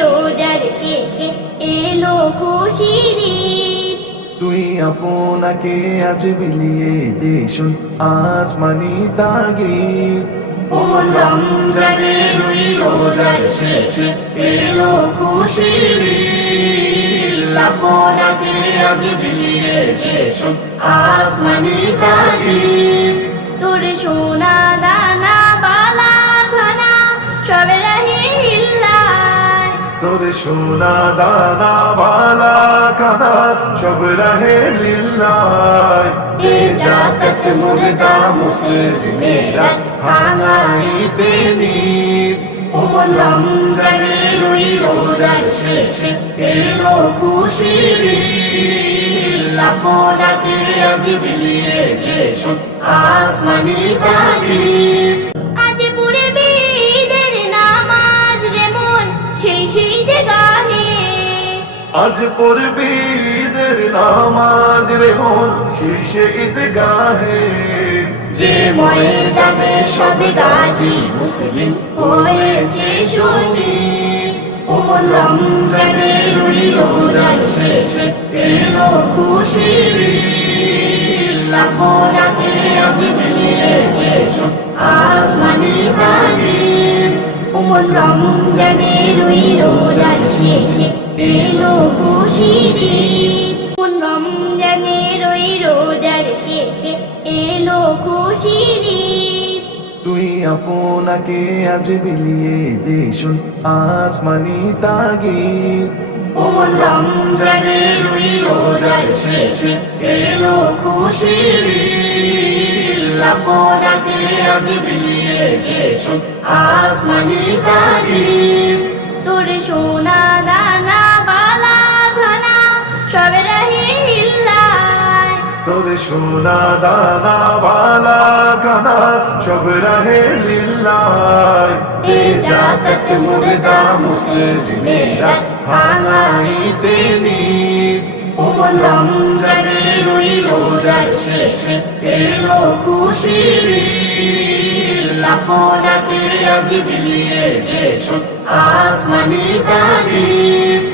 রোজার শেষে এলো খুশির ঈদ। তুই আপনাকে আজ বিলিয়ে দে শুন আসমানি তাগিদ। কোন রমজানের ওই রোজার শেষে এলো খুশির ঈদ। আপনাকে আজ বিলিয়ে দে শুন আসমানি তাগিদ। তোর সোনা দানা বালা খানা সব রাহে ইল্লাহ। তোর সোনা দানা বালা খানা সব রহে লিল্লাহ। এ জাকাত মুর্দা মুসলিমেরা ভাঙাইতে নিদ। কোন রমজানের ওই রোজার শেষে এলো খুশির ঈদ। আপনাকে আজ বিলিয়ে দে শুন আসমানি তাগিদ। আজ পড়বে ঈদের নামাজ রে মন সেই ঈদগাহে। আজ পড়বি ঈদের নামাজ রে মন শীর্ষে ঈদগাহে। যে ময়দানে সব গাজী মুসলিম হয়েছে শহীদ। কোন রমজানের ওই রোজার শেষে এলো খুশির ঈদ। আপনাকে আজ বিলিয়ে দে শুন আসমানি তাগিদ। কোন রমজানের ওই রোজার শেষে এলো খুশির ঈদ। কোন রমজানের ওই রোজার শেষে এলো খুশির ঈদ। তুই আপনাকে আজ বিলিয়ে দে শুন আসমানি তাগিদ। কোন রমজানের ওই রোজার শেষে এলো খুশির ঈদ। আপনাকে আজ বিলিয়ে দে শুন আসমানি তাগিদ। তোর সোনা দানা বালা খানা সব রাহে ইল্লাহ। তোর সোনা দানা বালা খানা সব রহে লিল্লাহ। এ জাকাত মুর্দা মুসলিমেরা ভাঙাইতে নিদ। কোন রমজানের ওই রোজার শেষে এলো খুশির ঈদ। আপনাকে আজ বিলিয়ে দে শুন আসমানি তাগিদ।